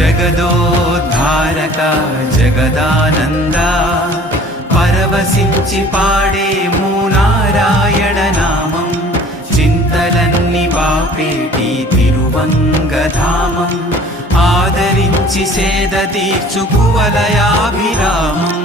జగదోద్ధారక జగదానంద పరవశించి పాడేము నారాయణ నామం చింతలన్ని బాపేటి తిరువంగధామం ఆదరించి సేద తీర్చు కువలయాభిరామం